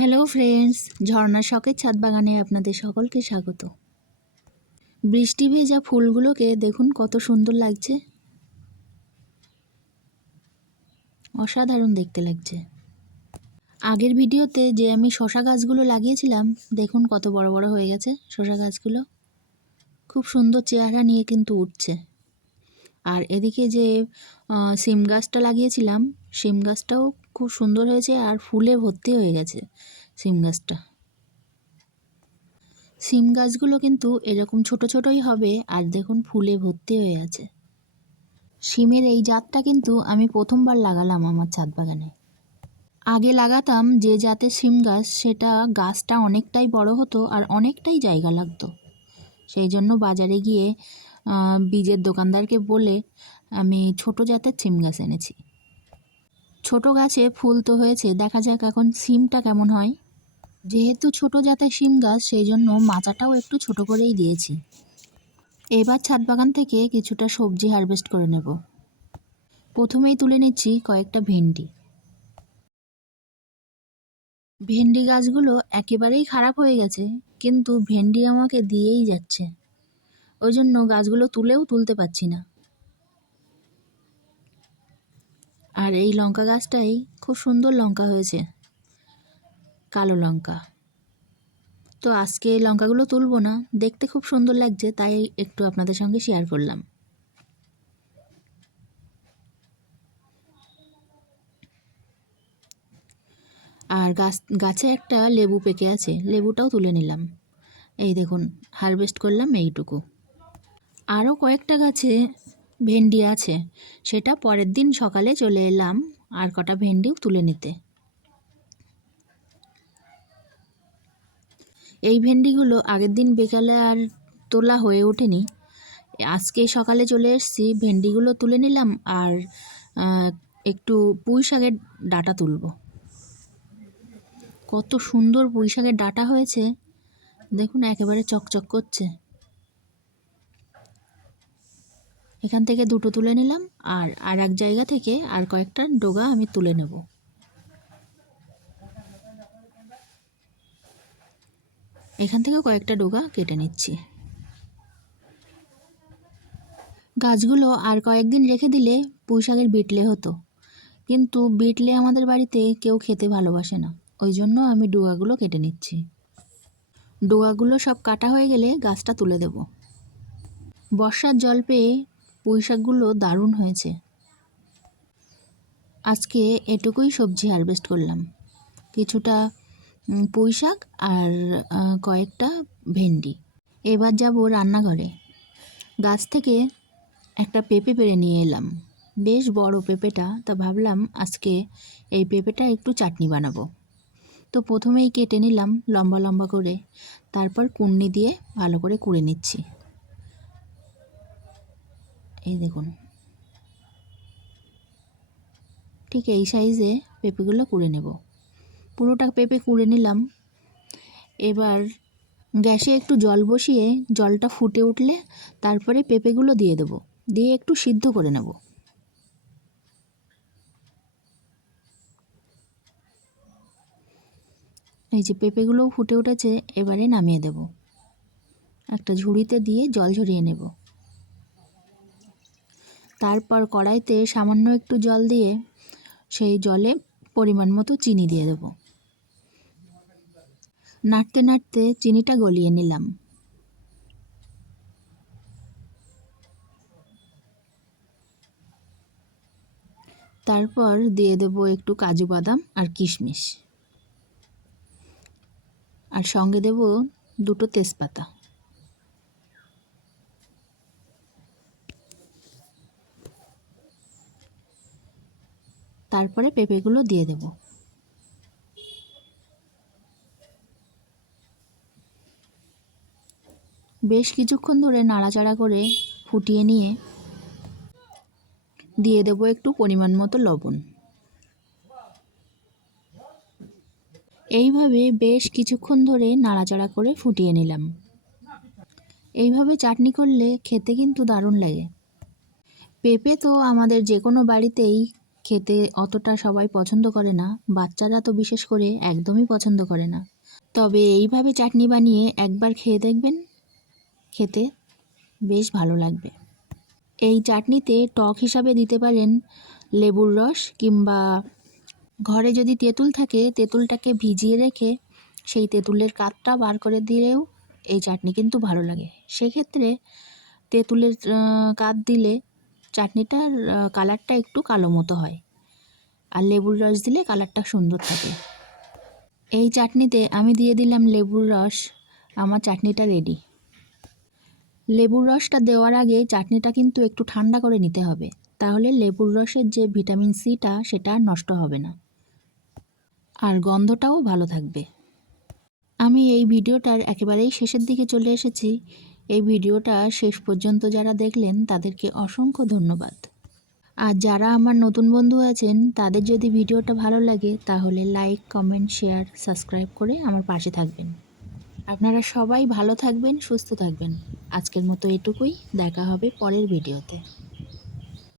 Hello friends, ঝর্ণার শখের ছাদ বাগানে আপনাদের সকলকে স্বাগত। বৃষ্টি ভেজা ফুলগুলোকে দেখুন কত সুন্দর লাগছে, অসাধারণ দেখতে লাগছে। আগের ভিডিওতে যে আমি শশা গাছগুলো লাগিয়েছিলাম, দেখুন কত বড় বড় হয়ে গেছে শশা গাছগুলো, খুব সুন্দর চেহারা নিয়ে কিন্তু উঠছে। আর এদিকে যে সিম গাছটা লাগিয়েছিলাম, সিম গাছটাও খুব সুন্দর হয়েছে আর ফুলে ভর্তি হয়ে গেছে সিম গাছটা। সিম গাছগুলো কিন্তু এরকম ছোট ছোটই হবে আর দেখুন ফুলে ভর্তি হয়ে আছে। সিমের এই জাতটা কিন্তু আমি প্রথমবার লাগালাম আমার ছাদ বাগানে। আগে লাগাতাম যে জাতের সিম গাছ, সেটা গাছটা অনেকটাই বড় হতো আর অনেকটাই জায়গা লাগতো। সেই জন্য বাজারে গিয়ে বীজের দোকানদারকে বলে আমি ছোট জাতের সিম গাছ এনেছি। ছোট গাছে ফুল তো হয়েছে, দেখা যাক এখন সিমটা কেমন হয়। যেহেতু ছোট জাতের সিম গাছ, সেই জন্য মাচাটাও একটু ছোট করেই দিয়েছি। এবার ছাদ বাগান থেকে কিছুটা সবজি হারভেস্ট করে নেব। প্রথমেই তুলে নিচ্ছি কয়েকটা ভেন্ডি। ভেন্ডি গাছগুলো একেবারেই খারাপ হয়ে গেছে, কিন্তু ভেন্ডি আমাকে দিয়েই যাচ্ছে, ওই জন্য গাছগুলো তুলতে পারছি না। আর এই লঙ্কা গাছটাই খুব সুন্দর লঙ্কা হয়েছে, কালো লঙ্কা। তো আজকে এই লঙ্কাগুলো তুলব না, দেখতে খুব সুন্দর লাগছে, তাই একটু আপনাদের সঙ্গে শেয়ার করলাম। আর গাছে একটা লেবু পেকে আছে, লেবুটাও তুলে নিলাম। এই দেখুন, হারভেস্ট করলাম এইটুকু। আরও কয়েকটা গাছে ভেন্ডি আছে, সেটা পরের দিন সকালে চলে এলাম আর কটা ভেন্ডিও তুলে নিতে। এই ভেন্ডিগুলো আগের দিন বিকালে আর তোলা হয়ে ওঠেনি, আজকে সকালে চলে এসেছি, ভেন্ডিগুলো তুলে নিলাম আর একটু পুঁই শাকের ডাঁটা তুলব। কত সুন্দর পুঁই শাকের ডাঁটা হয়েছে দেখুন, একেবারে চকচক করছে। এখান থেকে দুটো তুলে নিলাম আর এক জায়গা থেকে আর কয়েকটা ডগা আমি তুলে নেব। এখান থেকে কয়েকটা ডগা কেটে নিচ্ছি। গাছগুলো আর কয়েকদিন রেখে দিলে পুঁই শাকের বিটলে হতো, কিন্তু বিটলে আমাদের বাড়িতে কেউ খেতে ভালোবাসে না, ওই জন্য আমি ডগাগুলো কেটে নিচ্ছি। ডগাগুলো সব কাটা হয়ে গেলে গাছটা তুলে দেব। বর্ষার জল পেয়ে পুঁই শাকগুলো দারুণ হয়েছে। আজকে এটুকুই সবজি হারভেস্ট করলাম, কিছুটা পুঁই শাক আর কয়েকটা ভেন্ডি। এবার যাব রান্নাঘরে। গাছ থেকে একটা পেঁপে পেড়ে নিয়ে এলাম, বেশ বড় পেঁপেটা, তা ভাবলাম আজকে এই পেঁপেটা একটু চাটনি বানাবো। তো প্রথমেই কেটে নিলাম লম্বা লম্বা করে, তারপর কুন্নি দিয়ে ভালো করে কুড়ে নিচ্ছি। এই দেখুন, ঠিক এই সাইজে পেঁপেগুলো কুড়ে নেব। পুরোটা পেঁপে কুড়ে নিলাম। এবার গ্যাসে একটু জল বসিয়ে জলটা ফুটে উঠলে তারপরে পেঁপেগুলো দিয়ে দেব, দিয়ে একটু সিদ্ধ করে নেব। এই যে পেঁপেগুলোও ফুটে উঠেছে, এবারে নামিয়ে দেব। একটা ঝুড়িতে দিয়ে জল ঝরিয়ে নেব। তারপর কড়াইতে সামান্য একটু জল দিয়ে সেই জলে পরিমাণ মতো চিনি দিয়ে দেব। নাড়তে নাড়তে চিনিটা গলিয়ে নিলাম। তারপর দিয়ে দেব একটু কাজু বাদাম আর কিশমিশ, আর সঙ্গে দেব দুটো তেজপাতা। তারপরে পেঁপেগুলো দিয়ে দেব। বেশ কিছুক্ষণ ধরে নাড়াচাড়া করে ফুটিয়ে নিয়ে দিয়ে দেব একটু পরিমাণ মতো লবণ। এইভাবে বেশ কিছুক্ষণ ধরে নাড়াচাড়া করে ফুটিয়ে নিলাম। এইভাবে চাটনি করলে খেতে কিন্তু দারুণ লাগে। পেঁপে তো আমাদের যে কোনো বাড়িতেই খেতে অতটা সবাই পছন্দ করে না, বাচ্চারা তো বিশেষ করে একদমই পছন্দ করে না। তবে এইভাবে চাটনি বানিয়ে একবার খেয়ে দেখবেন, খেতে বেশ ভালো লাগবে। এই চাটনিতে টক হিসাবে দিতে পারেন লেবুর রস, কিংবা ঘরে যদি তেঁতুল থাকে তেঁতুলটাকে ভিজিয়ে রেখে সেই তেঁতুলের কাতটা বার করে দিলেও এই চাটনি কিন্তু ভালো লাগে। সেক্ষেত্রে তেঁতুলের কাত দিলে চাটনিটার কালারটা একটু কালো মতো হয়, আর লেবুর রস দিলে কালারটা সুন্দর থাকে। এই চাটনিতে আমি দিয়ে দিলাম লেবুর রস। আমার চাটনিটা রেডি। লেবুর রসটা দেওয়ার আগে চাটনিটা কিন্তু একটু ঠান্ডা করে নিতে হবে, তাহলে লেবুর রসের যে ভিটামিন সিটা সেটা নষ্ট হবে না, আর গন্ধটাও ভালো থাকবে। আমি এই ভিডিওটার একেবারেই শেষের দিকে চলে এসেছি। এই ভিডিওটা শেষ পর্যন্ত যারা দেখলেন তাদেরকে অসংখ্য ধন্যবাদ। আর যারা আমার নতুন বন্ধু আছেন তাদের যদি ভিডিওটা ভালো লাগে তাহলে লাইক, কমেন্ট, শেয়ার, সাবস্ক্রাইব করে আমার পাশে থাকবেন। আপনারা সবাই ভালো থাকবেন, সুস্থ থাকবেন। আজকের মতো এটুকুই, দেখা হবে পরের ভিডিওতে।